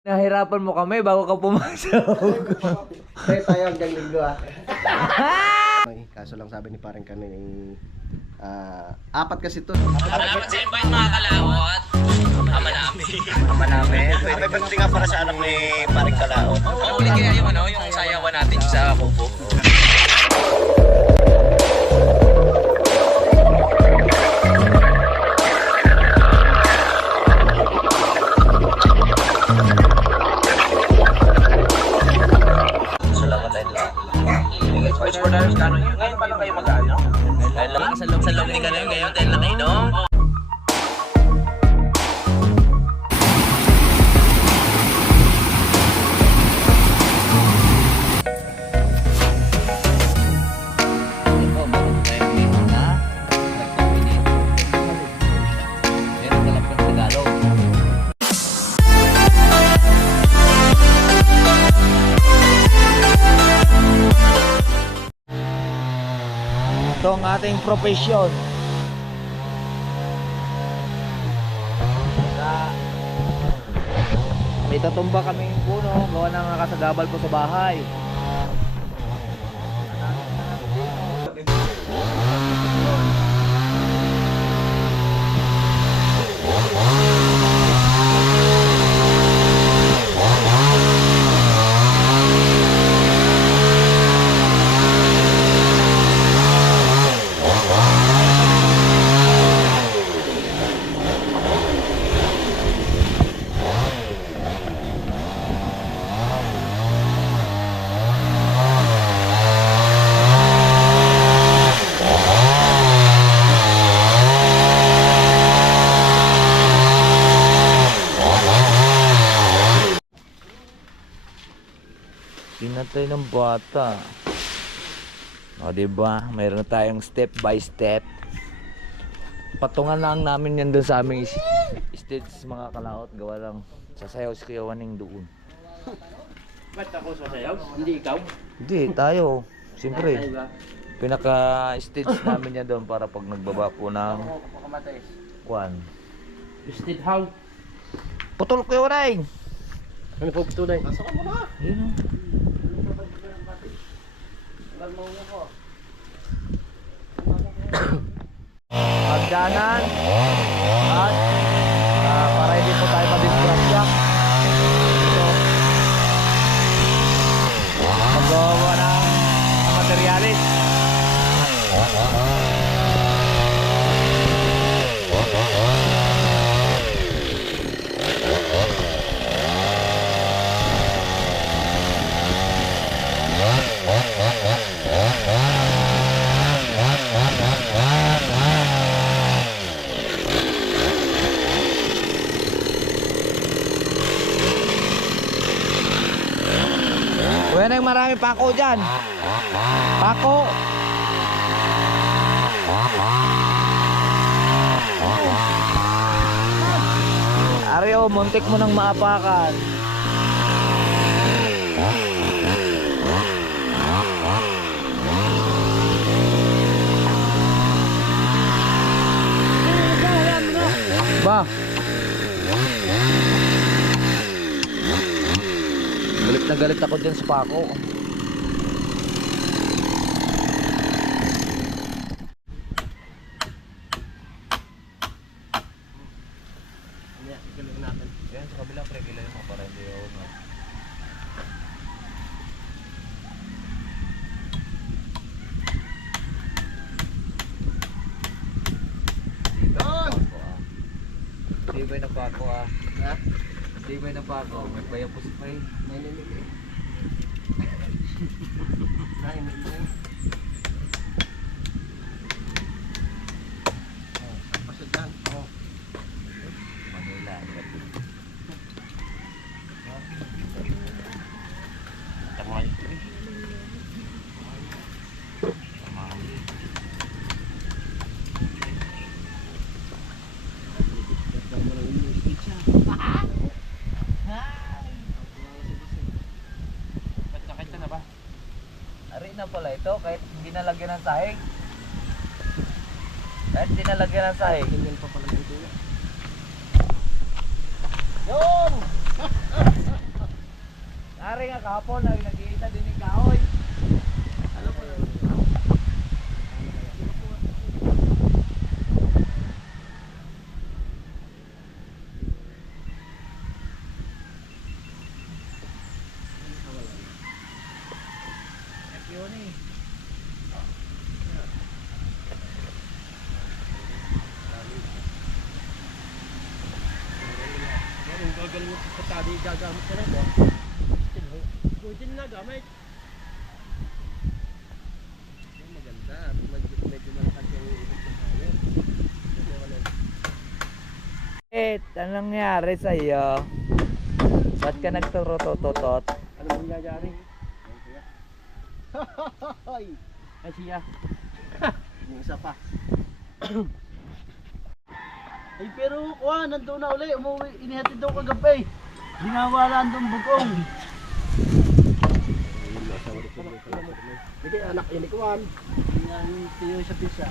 Nahirapan mo kami bago ka pumasok. Kaya tayo hanggang linggo Kaso lang sabi ni parang kami apat kasi to. Salamat sa invite mga kalawot. Ama namin. May birthday nga para sa anak ni parang Kalaot. Uli kaya yung yung sayawan natin sa kubo. Salamat tayo lahat. Voice for Darius Cano yun. Ngayon pa lang kayo mag-ano? Sa loob ni Cano yun ngayon dahil nakainom. Ito ang ating profesyon. May tatumba kaming puno, gawa ng nakasagabal po sa bahay. Pinatay ng bata. O diba, mayroon na tayong step by step. Patungan lang namin yan doon sa aming stage mga kalaot. Gawa lang sasayaw si Kuya Waning doon. Ba't ako sasayaw? Hindi ikaw? Hindi, tayo. Siyempre, pinaka-stage namin yan doon para pag nagbaba po ng kwan. State how? Putol Kuya Waning! Ano po tunay? Nasa ka muna. Yun o. Pagdanan at para hindi po tayo madisgrasya. So, magawa ng materialis. Kuya Neng, marami pako dyan. Pako. Aryo, muntik mo nang maapakan. Ba? Galit na galit ako dyan sa pako. Yan, sa kabilang pre-gilay mo para hindi ako na. Tibay na pako ah. Ha? Tibay na pako. May bayapos pa eh. Manila. Ari na pala ito kahit hindi nalagyan ng sahig. Kahit hindi nalagyan ng sahig. Tingnan pa pala yung tuyo. Yun! Ari nga kahapon, nag-iita din yung kahoy. Ano po yun? Yun eh. Ang gagal mo sa tabi, gagamit ka na ba? Pwede na gamit. Maganda. Medyo malakas yung ibig sa tayo. Ano nangyari sa'yo? Ba't ka nagturotototot? Ano bang nangyayari? Ay siya. Yung isa pa. Ay pero kuha, nandun na uli. Umuwi, inihatid daw kagabi. Dinawalaan doon bugong. Hindi anak yun ikuan. Yan tiyo sa pisa.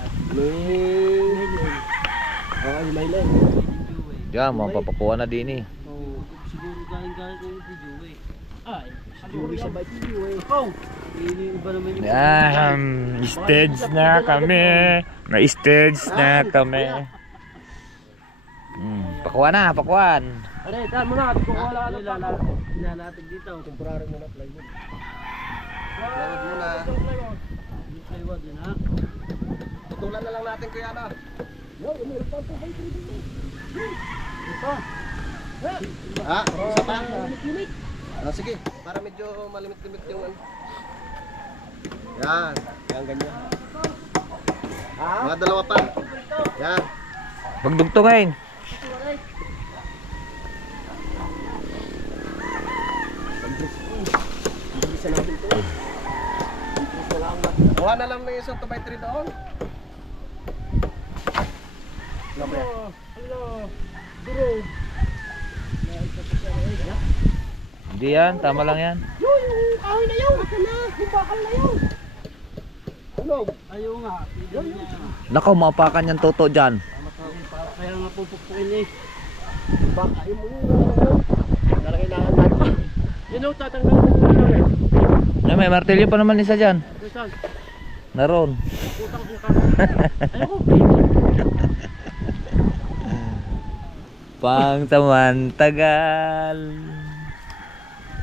May len. Diyan, mapapakuha na din eh. Oh, siguro galing kung si Joey. Ay, si Joey sa bait ni Joey. Oh, ini iba naman yung Stage na kami. May stage na kami. Pakuha na, pakuhan. Aray, tahan mo na. Kung wala ka na pa. Hinanatin dito. Temporary mo na plywood. Plywood muna. Plywood yun ha. Tutulan na lang natin kuya na. No, meron pa ito. Ito. Ah, isa pa. Ah, sige. Para medyo malimit-limit yung ano. Yan. Yan ganyan. Mga dalawa pa. Yan. Pagdugtungin. Isa natin ito. Kuha na lang ng isang 2x3 doon. Hello, bro. Hindi yan, tama lang yan. Yung kahoy na yun. Ito na, yung bakal na yun. Ano? Ayaw nga. Nakaw, mapakan yung toto dyan. Kaya nga pupukpukin eh. Baka yung kailangan natin. Yun o, tatanggal mo lang eh. Na, may martilyo pa naman isa dyan. Saan? Naroon. Putang siya ka. Ayoko. Pang tagal.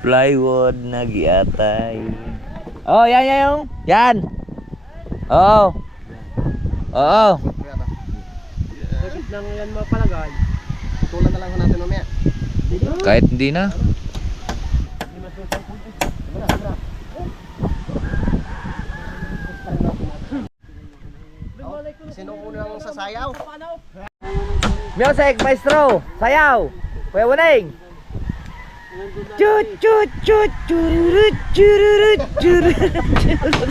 Plywood nagiatay. Oh, yan. Yan. Oh. Oo. Bakit lang yan mapalagay? Tulan na lang natin mamaya. Kahit hindi na. Sino unang sasayaw? Music, maestro. Sayaw. Kuya Waning. Chut chut chut chururut chururut chururut.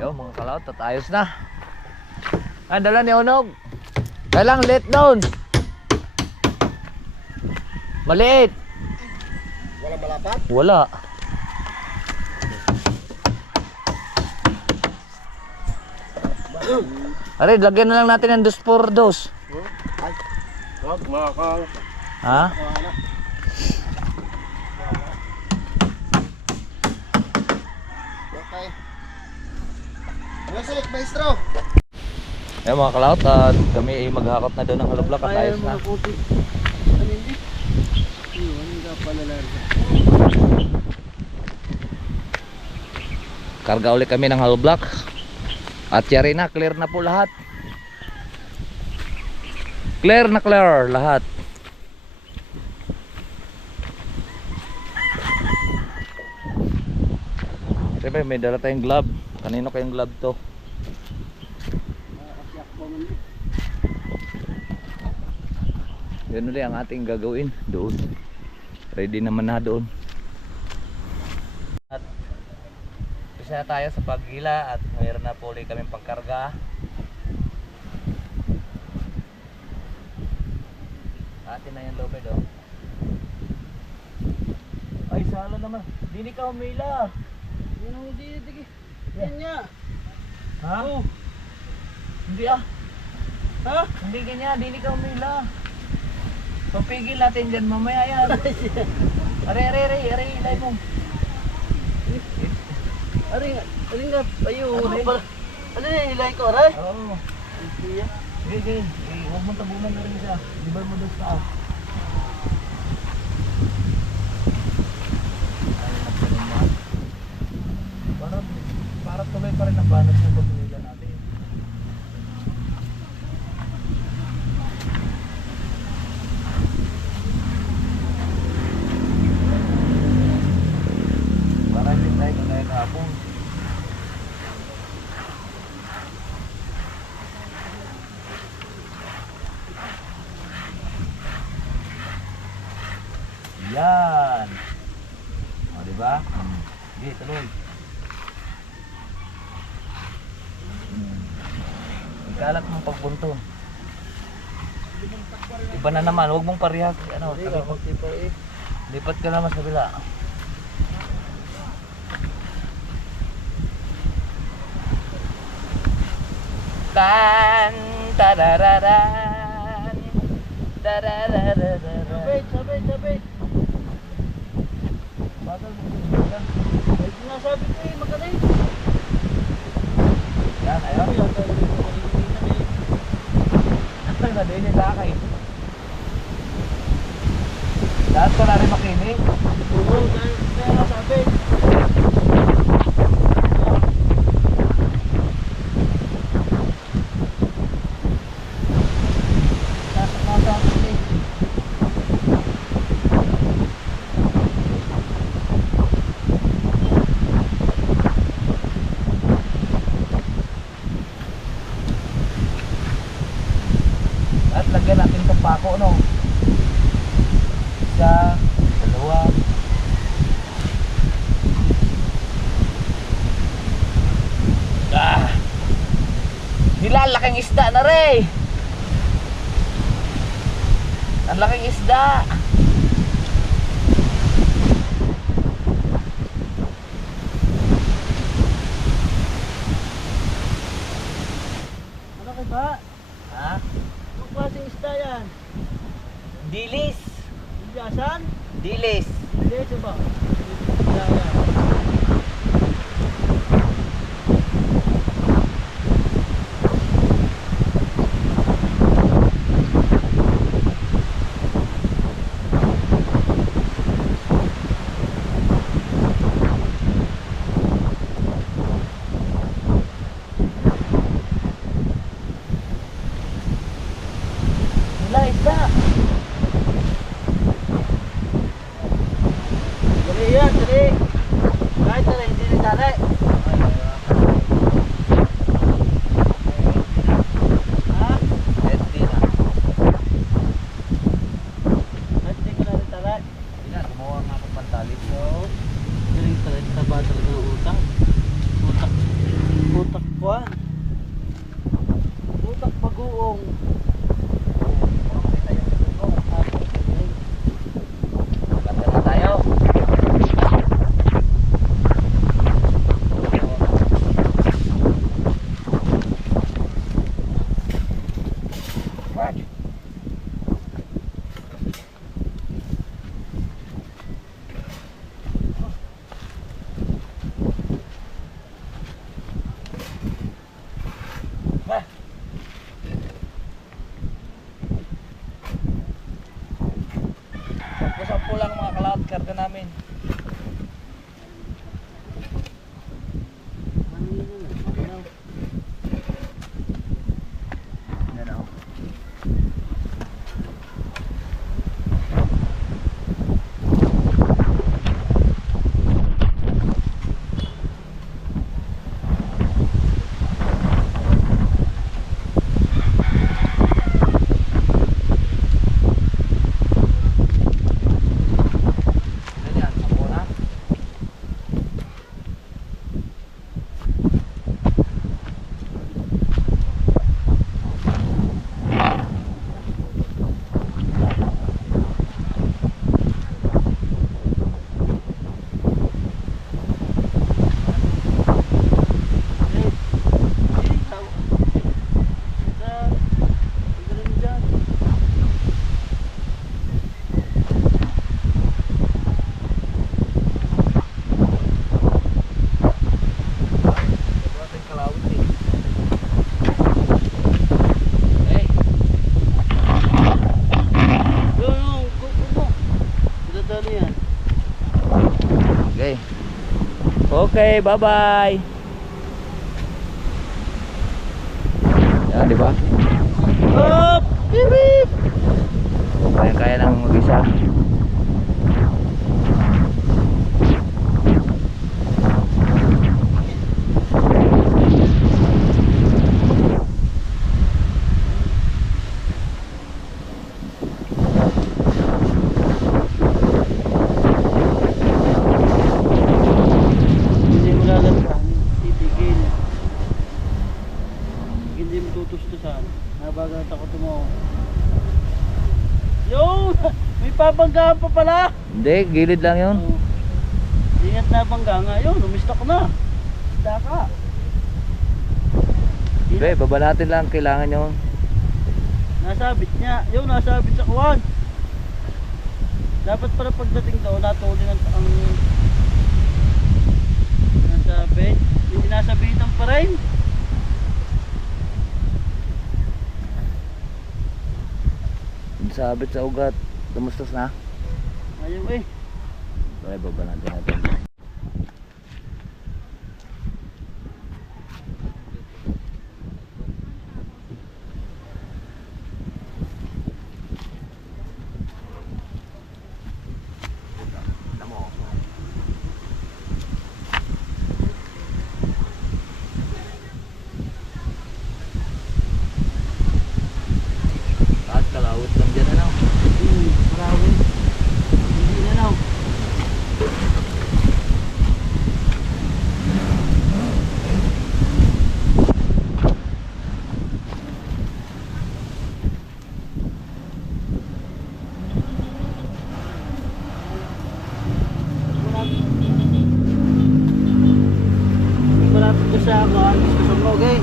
Yo mga kalaot, tatayos na. Dala ni Onog. Kailang lit doon. Maliit. Wala malapat? Wala. Aray, lagyan na lang natin ng 2x2. Ay, wag makakang. Ha? Okay. Music, maestro. Ayun mga kalaot, at kami ay maghakot na doon ng hollow block at ayos na. Ano hindi? Hindi pa nalarga. Karga ulit kami ng hollow block. At yari na, clear na po lahat. Clear na clear lahat. Siyempre may dala tayong glove. Kanino kayong glove to? Yun ulit ang ating gagawin doon. Ready naman na doon. At isa tayo sa paggila at mayroon na po ulit kaming pangkarga. natin na yan, Lobed, oh. Ay, sala naman. Dini ka umila. Yan ang di. Yan niya. Ha? Oh. Hindi ah. Ha? Hindi ganyan, dini ka umila. Papigil natin dyan mamaya yan. Are, ilay mo. Aring nga. Ayun. Ano na nilay ko, aray? Oo. Iya. Sige. Huwag mong tabunan na rin siya. Libar mo doon sa taas. Ay, nagpalimat. Para tuloy pa rin ang banas ng pagpilila natin. Para hindi tayo kagaya kahapon. Yan. O, diba? Sige, tuloy. Ikalat mong pagbunto. Iba na naman, huwag mong parehas. Ano, Hindi sabi ka ko, pa eh. lipat ka naman sa bila. Tan, tarararan, tarararararan. Sabay. Bagal mo yan. Ay, sinasabi ko eh, magaling. Yan, ayun. Ang na din yung lakay. Lahat ko na rin makinig. Oo, dahil sinasabi. Sinasabi eh. At lagyan natin itong pako, no? Isa, dalawa. Ah! Nilalaking isda na rin! Ang laking isda! Ano kay ba? Ha? Anong klaseng isda yan? Dilis! Ilyasan? Dilis! Hindi, ito ba? Isda yan. Wala isda! Dali yan, dali. Kahit dali, hindi rin dali. Ha? Hindi na. Kahit hindi ko na rin dali. Hindi na, gumawa nga akong pantali. Oo. Galing talaga, taba talaga ng utak. Utak kuwan. Utak bagoong. Ganda na tayo. What? Bah. Sampu-sampu lang mga kalawat karga namin. Yan o. Ganyan. Okay, bye-bye. Yan, di ba? Up! Bip! Kaya lang mag-isa. Hindi mo lalagyan, titigil. Hindi mo tutustusan. Nabagal ako mo. Yo! May papanggaan pa pala! Hindi, gilid lang yun. Oh. Ingat na bangga nga yun, lumistak na. Daka. Be, baba natin lang, kailangan yun. Nasabit niya. Yung nasabit sa kuwan. Dapat para pagdating doon, natuli ng ang nasabit. Hindi nasabitan pa rin. Sabit sa ugat, tumustos na. Ayaw eh. Okay, baba natin. At kalawit lang dyan ano. Marawin. Hindi na lang. Malapit ko sa kuwan. Gusto mo, okay?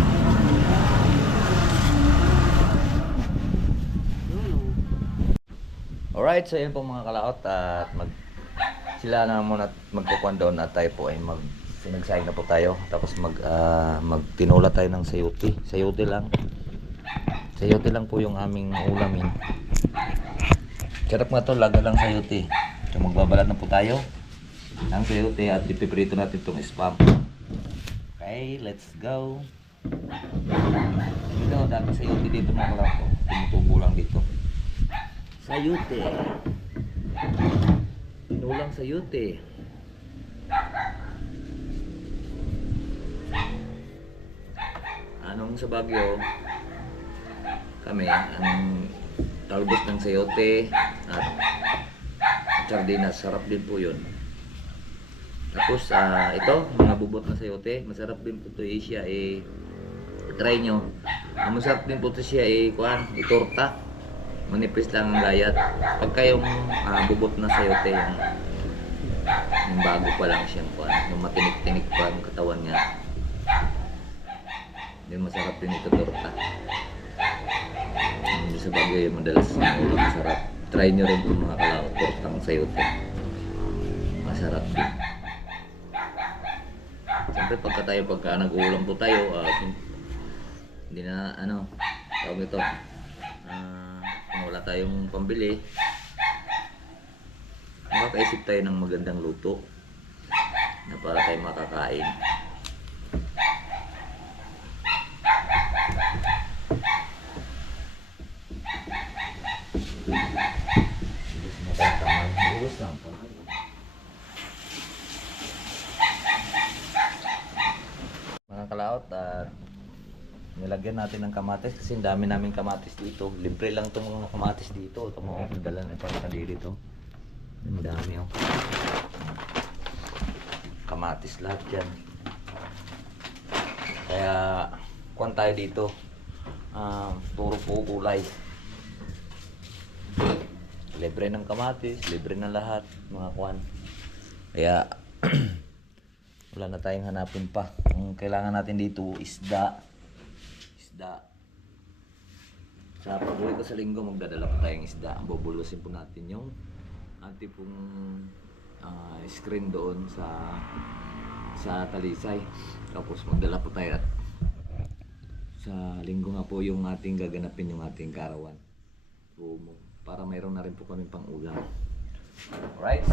Alright, so yun po mga kalaot at sila na muna magkukuhan doon at tayo po ay sinagsayag na po tayo. Tapos magtinula tayo ng sayote. Sayote lang. Sayote lang po yung aming ulamin. Sarap nga to, laga lang sayote. So magbabalat na po tayo ng sayote at ipiprito natin itong spam. Okay, let's go. Dito, dami sayote dito mga kalaot. Tumutubo lang dito. Sayote. Tinulang sayote. Anong sa Baguio, kami ang talbos ng sayote at sardinas. Sarap din po yun. Tapos ito, mga bubot na sayote. Masarap din po ito siya. Try nyo. Ang masarap din po ito siya torta. Manipis lang ang layat. Pagka yung bubot na sayote, yung bago pa lang siyang yung matinik-tinik pa ang katawan niya. Hindi masarap din ito torta. Hindi sa Baguio yung madalas masarap. Try nyo rin po mga kalaot, tortang sayote. Masarap din. Siyempre pagka nag-uulam po tayo, hindi na tawag ito. Kung wala tayong pambili, makakaisip tayo ng magandang luto na para tayo makakain. Mga kalaot, nilagyan natin ng kamatis kasi ang dami naming kamatis dito. Libre lang itong mga kamatis dito. Ito mo, dala na itong kadiri dito. Ang dami kamatis lahat yan. Kaya kuwan tayo dito. Puro po gulay. Libre ng kamatis, libre ng lahat mga kuwan. Kaya wala na tayong hanapin pa. Ang kailangan natin dito isda. Sa pag-uwi ko sa linggo, magdadala pa tayong isda. Bubulusin po natin yung ating pong screen doon sa Talisay. Tapos magdala po tayo at sa linggo nga po yung ating gaganapin yung ating karawan. Para mayroon na rin po kami pang ulam. Alright,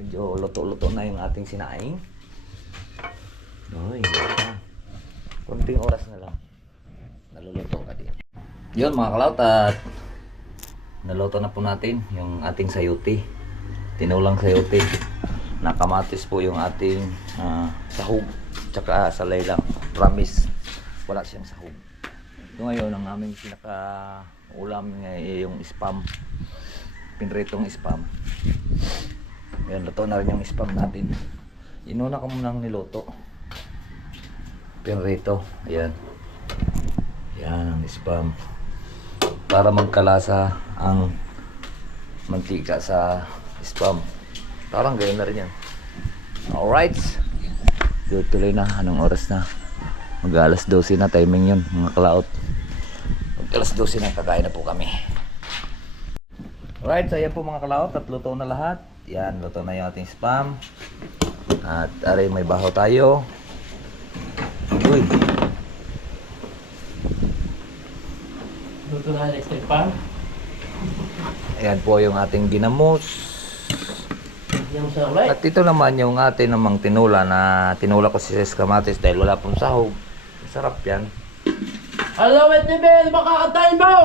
medyo luto-luto na yung ating sinaing. Uy, konting oras na lang. Naluluto ka din. Yun mga kalaot, at naluto na po natin yung ating sayuti. Tinulang sayuti. Nakamatis po yung ating sahog. Tsaka salay lang. Promise, wala siyang sahog. Ito ngayon ang aming pinaka-ulam yung spam. Pinritong spam. Ayan, luto na rin yung spam natin. Inuna ko munang niluto. Pinrito. Ayan. Ayan ang spam. Para magkalasa ang mantika sa spam. Parang ganyan na rin yan. Alright. Tuloy na. Anong oras na? Mag-alas 12 na. Timing yun mga kalaot. Mag-alas 12 na. Kakain na po kami. Alright. So ayan po mga kalaot. At luto na lahat. Yan. Luto na yung ating spam. At aray may bahaw tayo. Uy. Luto na next pan. Ayan po yung ating ginamos. Yung sa ulay. At ito naman yung ating namang tinula na tinula ko si Sis Kamatis dahil wala pong sahog. Sarap yan. Hello, Etibel! Makakatayin mo!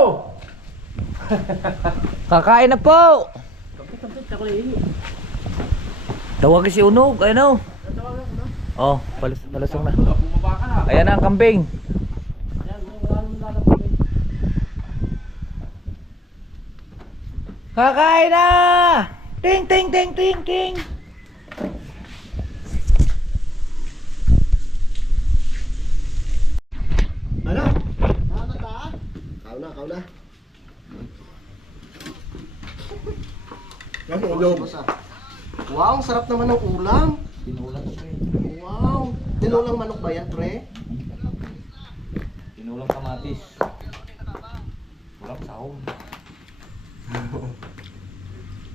Kakain na po! Kapit-kapit ako na yun. Tawag si Unog. Ayan o. Oh, palusong na. Ayan na ang kambing. Kakain na! Ting ting ting ting ting. Ano? Kau na. Ano ulam? Wow, ang sarap naman ng ulam. Tinulang ko eh. Wow. Tinulang manok ba yan, pre? Tinulang kamatis. Walang sahog.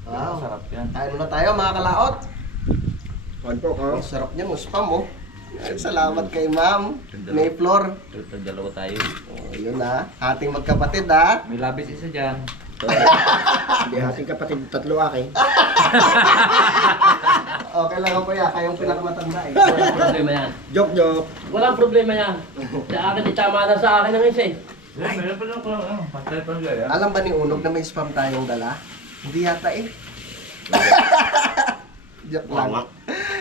Wow. Sarap yan. Kain muna tayo mga kalaot. Kain po, ang sarap niyan, spam oh. Salamat kay Ma'am Mayflor. Ito, dalawa tayo. Oh, yun na. Ating magkapatid ha. May labis isa dyan. Hindi ating kapatid, tatlo akin. Okay lang ako ya, kayong pinakamatanda eh. Walang problema yan. Joke. Walang problema yan. Sa akin, itama na sa akin ang isa eh. Meron pa lang ko. Patay pa gaya. Alam ba ni Unog na may spam tayong dala? Hindi yata eh. Joke lang.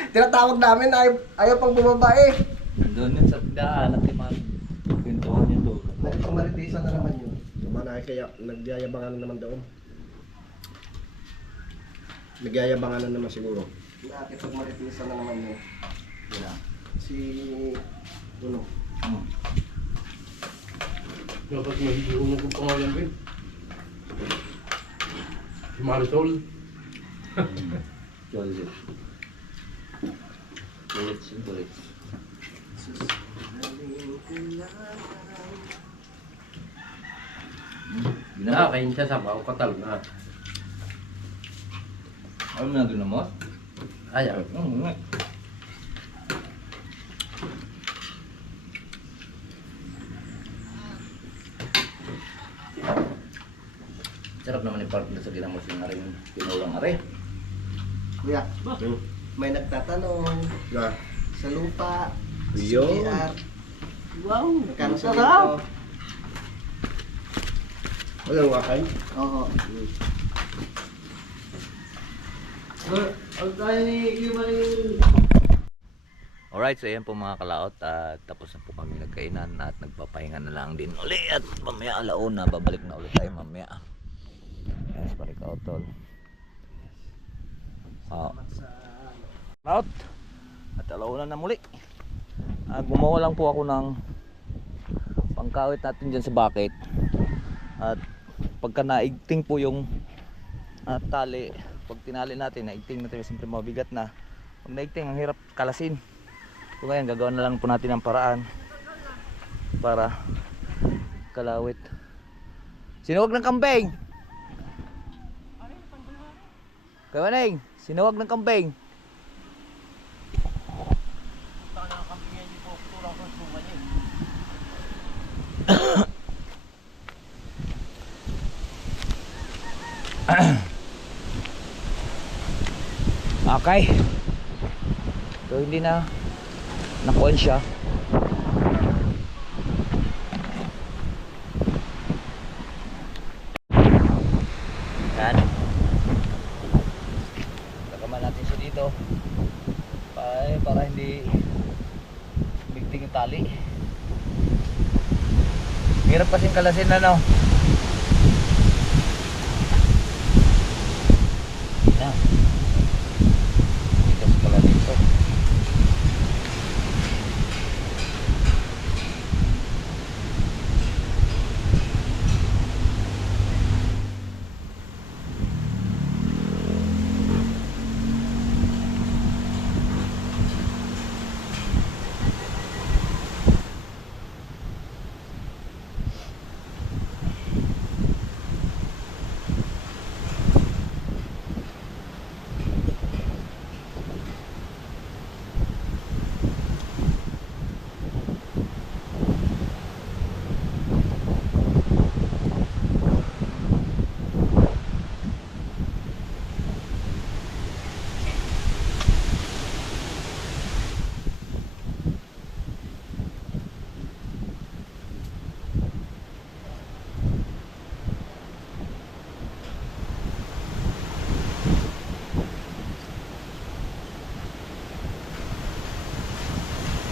Tinatawag namin na ayaw pang bumaba eh. Doon yun sa daan at pintuan yun doon. Pang maritisan na naman yun. Tumanay kaya nagyayabangan na naman doon. Nagyayabangan na naman siguro. Bakit pag maritisan na naman yun? Yan. Si Unog. Dapat mahihulog ko pangalan ko eh. Si Marisol. Joseph. Bullets. Kain siya sa baho katal na. Ano na doon mo? Ayaw. Sarap naman yung partner sa ginamos yung aring pinulang are. Kuya, may nagtatanong Na. sa lupa. Yun. CR. Wow, magkano sa Sarap. dito? Walang akin. Oo. Ang tayo ni Kimaling. Alright, so ayan po mga kalaot at tapos na po kami nagkainan at nagpapahinga na lang din uli at mamaya alauna babalik na ulit tayo mamaya. Yes, balik out tol. Out. At alauna na muli. Gumawa lang po ako ng pangkawit natin dyan sa bucket. At pagka naigting po yung tali, pag tinali natin, naigting natin, siyempre mabigat na. Pag naigting, ang hirap kalasin. So ngayon, gagawin na lang po natin ang paraan para kalawit. Sinuwag ng kambing! Kawaning, sinuwag ng kambing! Okay. So hindi na nakuan siya. Yan. Lagaman natin siya dito. Para hindi bigting yung tali. Hirap kasing kalasin na, no? Yan. Tigas pala dito.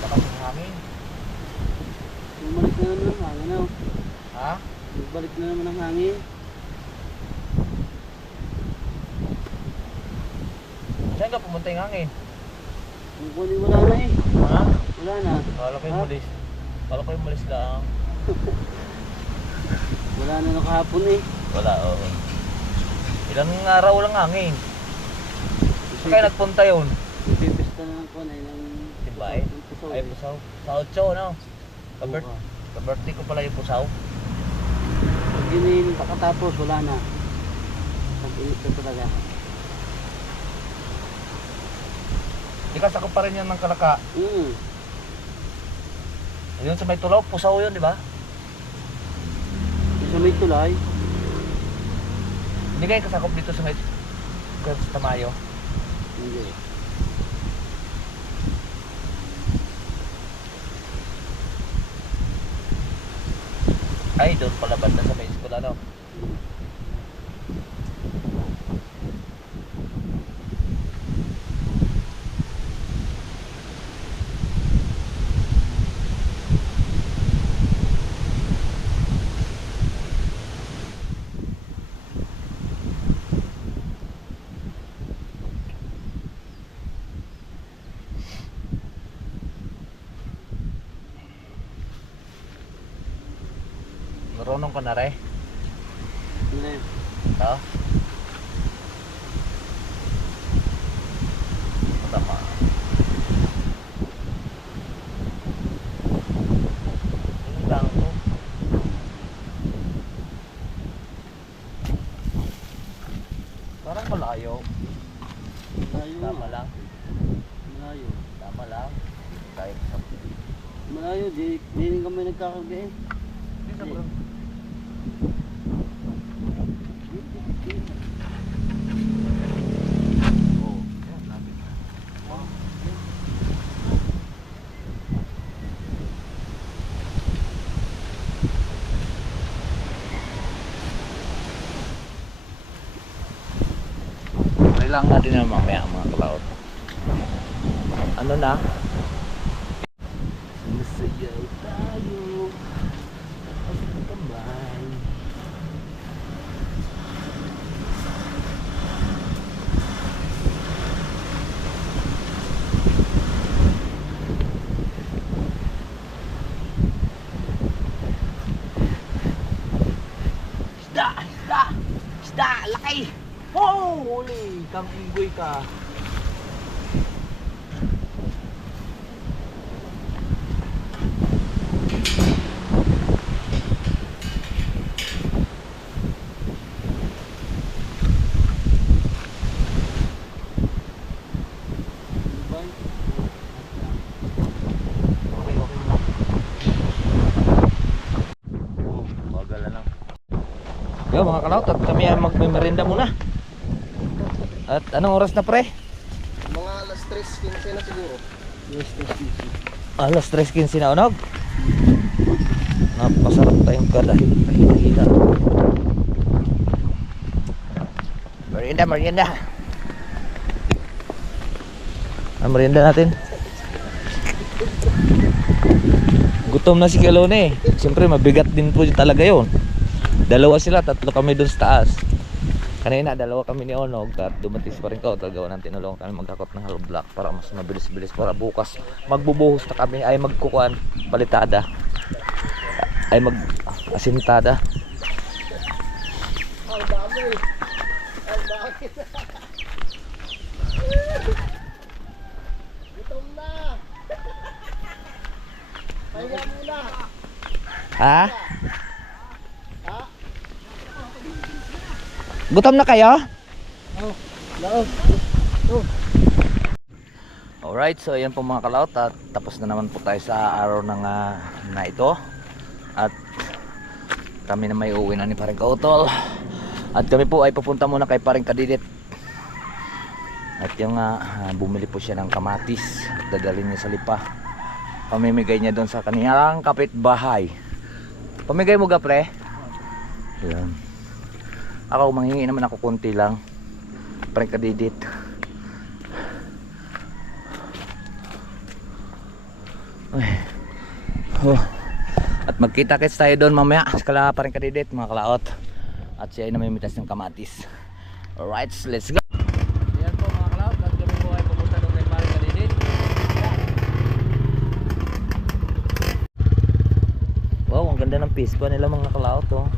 Lakas ng hangin. Bumalik na naman ang hangin, oh. Ha? Balik na naman ang hangin. Saan ka pumunta yung hangin? Yung kunin wala na eh. Ha? Wala na. Kala ko yung malis. Kala ko yung malis lang. Wala na nakahapon eh. Wala, oo. Ilang araw lang hangin. Saan kayo nagpunta yun? Ipipista na ng kunin ng Timbay? ng puso, Ay, eh. pusaw. Sa 8, no? Oo. Ka-birthday ko pala yung pusaw. Pag giniin pakatapos, wala na. Pag-init na talaga. Ikasakop pa rin yan ng Kalaka. Yun sa may tulaw, pusaw yun, di ba? Sa may tulay, Hindi kayo kasakop dito sa may Tamayo. hindi. Ay, doon pala banda sa may school, ano? Marunong ka na rin. Hindi. Ito. Matama. Yung lang to. Parang malayo. Malayo. Tama lang. Malayo. Tama lang. Kahit sa... Malayo, di rin kami nagkakarga eh. Hindi sa bro. Oh, yan, lapit na. Kailangan natin na mamaya mga kalaot. Ano na? Masayaw tayo. Ang kamay. Isda! Isda! Isda! Laki! Oh! Huli! Kang unggoy ka. Okay, okay na. Oh, bagal na lang. Yo mga kalaot, at kami ay magmemerenda muna. At anong oras na pre? Mga alas 3:15 na siguro. Yes, yes, yes. Alas 3:15 na unog. Napasarap tayong kadahin. Ay, merienda. Merienda natin. Gutom na si Kalone. Siyempre mabigat din po talaga yun. Dalawa sila, tatlo kami dun sa taas. Kanina dalawa kami ni Onog at dumating pa rin ko. Tagawa ng tinulungan kami magkakot ng hollow block para mas mabilis-bilis para bukas magbubuhos na kami ay magkukuhan palitada ay mag-asintada. Gutom na. Pahinga muna. Ha? Gutom na kayo? Alright, so ayan po mga kalaot at tapos na naman po tayo sa araw ng na ito. At kami na may uwi na ni Paring Kautol. At kami po ay pupunta muna kay Paring Kadidit. At yung bumili po siya ng kamatis at dadalhin niya sa Lipa. Pamimigay niya doon sa kanilang kapitbahay. Pamigay mo ga pre? Ayan. Ako manghingi naman ako konti lang. Paring Kadidit. Oh. At magkita-kits tayo doon mamaya sa Paring Kadidit mga kalaot. At siya ay namimitas ng kamatis. Alright, let's go. Ayan po mga kalaot. At kami po ay pupunta doon kay Paring Kadidit. Wow, ang ganda ng pispa nila mga kalaot oh.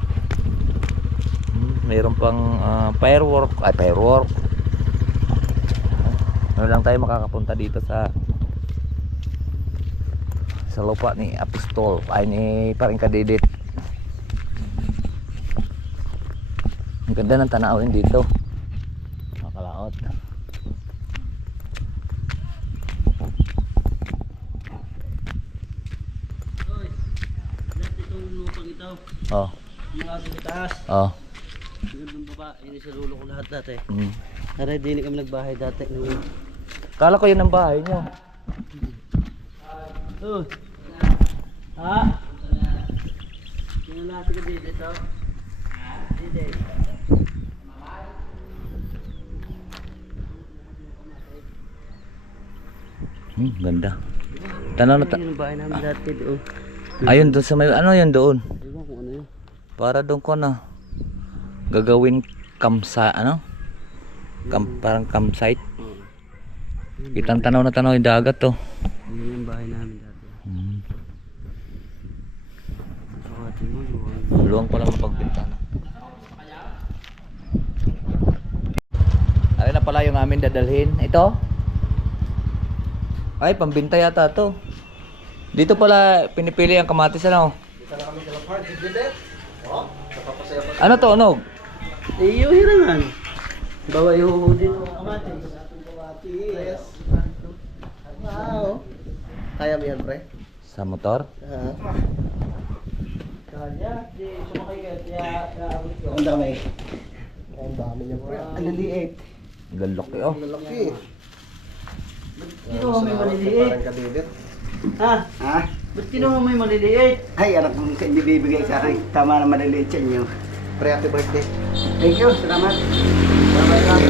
Mayroon pang firework. Ano lang tayo makakapunta dito sa lupa ni Apostol ay ni Paring Kadidit. Ang ganda ng tanawin dito mga kalaot. Oy, lahat itong lupang ito. Oh. Mga sa taas. Oh. Yung baba, ini sa lulo ko lahat dati. Mm. Aray, di kami nagbahay dati. Kala ko yun ang bahay niyo. Oh. Ha? Yung nasa ka dito. Dito. Ganda. Tanaw na Yung bahay namin dati doon. ayun doon sa may ano yun doon. Diba kung ano yun? Para doon ko na gagawin ano? Parang campsite. Kitang tanaw na tanaw yung dagat to. Yun yung bahay namin dati. Luwang ko lang mapagbintana. Ayun na pala yung amin dadalhin. Ito? Ay, pambinta yata to. Dito pala pinipili ang kamatis ano? Dito na kami sa Paring Kadidit. Oh, napapasaya pa. Ano to, Onog? Iyo hirangan. Bawa ihuhuli ng kamatis. Yes. Wow. Kaya mo yan, pre? Sa motor? Kanya, di sumakay ka kaya naabot ko. Ang dami. Ang dami niya, pre. Ang liliit. Lalaki oh. Ang lalaki. Kinuha mo yung maliliit. Paring Kadidit. Ha? Ha? Ba't kinuha mo yung maliliit? Ay, anak kong hindi bibigay sa akin. Tama na maliliit sa inyo. Pre, happy birthday. Thank you, salamat. Salamat lang.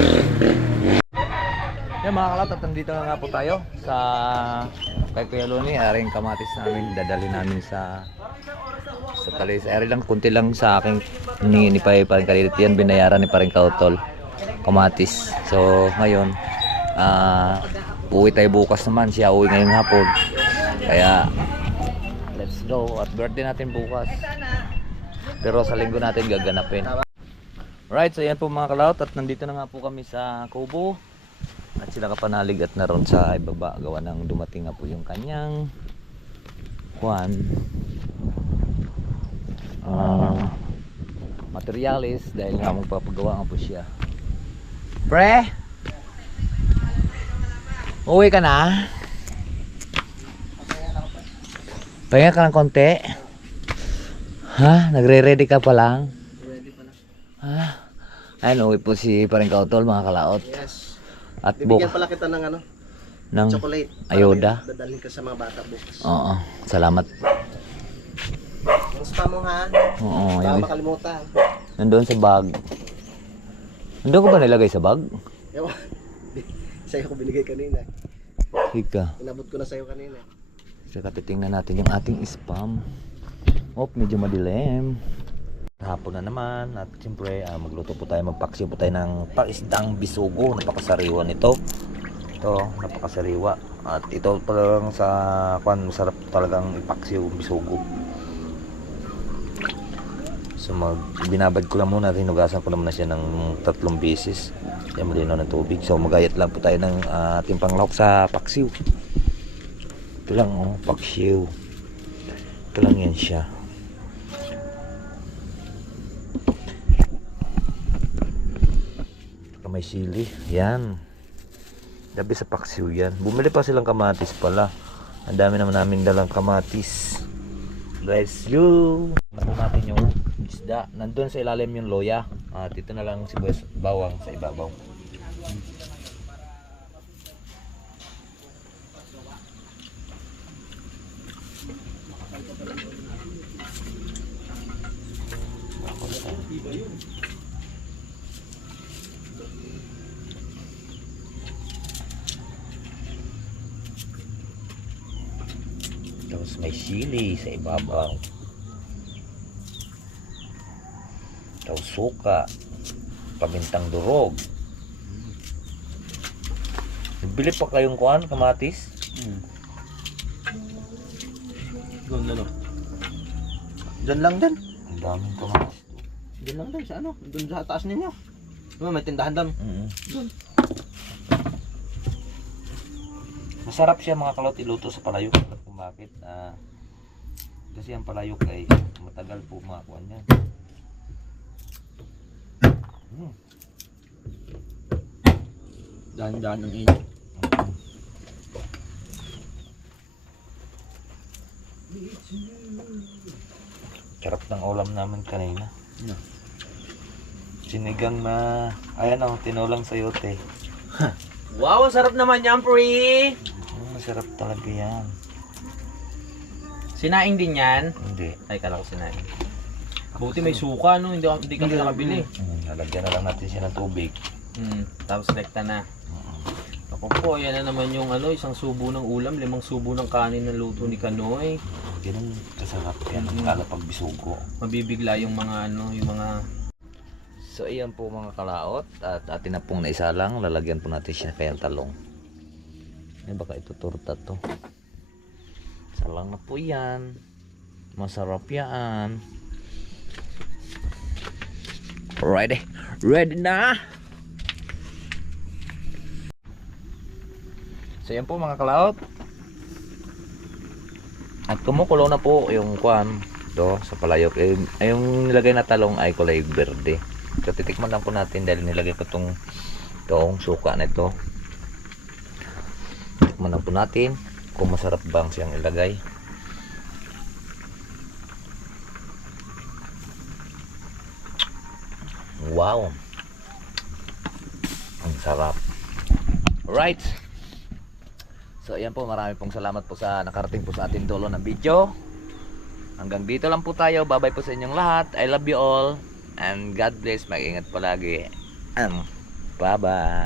Yan mga kalat, at nandito na nga po tayo sa kay Kuya Loni. Aring kamatis namin, dadali namin sa talis. Ari lang, kunti lang sa aking hiningi ni Paring Kadidit. Yan binayaran ni Paring Kautol kamatis. So ngayon uwi tayo bukas naman. Siya uwi ngayong hapon. Kaya let's go. At birthday natin bukas. Pero sa linggo natin gaganapin. Right, so yan po mga kalaot. At nandito na nga po kami sa Kubo. At sila kapanalig at naroon sa ibaba. Gawa ng dumating nga po yung kanyang materialis. Dahil nga magpapagawa nga po siya. Pre? Uwi ka na? Pahinga ka ng konti? Ha? Nagre-ready ka pa lang? Ready pa na. Ha? Ayun, uwi po si Paring Kautol mga kalaot. Yes. At Bibigyan pala kita ng ano? ng Chocolate. ayoda. Dadalhin ka sa mga bata bukas. Oo, salamat. Yung spam mo ha. Oo, Baka yung makalimutan. nandoon sa bag. Nandoon ko ba nilagay sa bag? Ewan. Sa'yo ko binigay kanina. Hika. Inabot ko na sa'yo kanina. Saka titingnan natin yung ating spam. Oh, medyo madilim. Hapon na naman at siyempre magluto po tayo, magpaksiw po tayo ng paisdang bisugo. Napakasariwa nito. Ito, napakasariwa. At ito pa lang sa masarap talagang ipaksiw bisugo. So binabad ko lang muna, hinugasan ko naman na siya ng 3 beses. Kaya malinaw ng tubig. So magayat lang po tayo ng ating panglahok sa paksiw. Ito lang paksiw. Ito lang yan siya. May sili. Yan. Dabi sa paksiw yan. Bumili pa silang kamatis pala. Ang dami naman namin dalang kamatis. Bless you. Naku natin yung isda. Nandun sa ilalim yung loya. At ito na lang si bawang sa ibabaw. Tapos may sili sa ibabaw. Tapos suka. Pamintang durog. Bili pa kayong kuan, kamatis? Doon na no. Diyan lang din. Ang daming kamatis. Diyan lang din sa ano. Doon sa taas ninyo. May tindahan doon. Masarap siya mga kalot iluto sa palayok. Kung bakit? Kasi ang palayok ay matagal po makuha niya. Dahan-dahan ang inyo. Sarap ng ulam namin kanina. Sinigang na, ayan o, tinulang sayote. Wow, ang sarap naman yan, pre! Masarap talaga yan. Sinaing din yan? Hindi. Ay, kala ko sinaing. Buti may suka, no? Hindi kami nakabili. Nalagyan na lang natin siya ng tubig. Tapos rekta na. Ako po, yan na naman yung isang subo ng ulam, 5 subo ng kanin na luto ni Kanoy. Ganun kasarap yan. Kala pag bisugo. Mabibigla yung mga yung mga... So ayan po mga kalaot. At atin na pong naisalang. Lalagyan po natin siya kayang talong. Ay baka ito torta to. Salang na po yan. Masarap yan. Ready. Ready na. So yan po mga kalaot. At kumukulo na po yung kwan do sa palayok. Yung nilagay na talong ay kulay berde. So titikman lang po natin dahil nilagay ko itong suka na ito. Tikman lang po natin kung masarap bang siyang ilagay. Wow, ang sarap. Alright. So ayan po, marami pong salamat po sa nakarating po sa ating dulo ng video. Hanggang dito lang po tayo. Bye bye po sa inyong lahat. I love you all. And God bless. Mag-ingat palagi. Bye bye.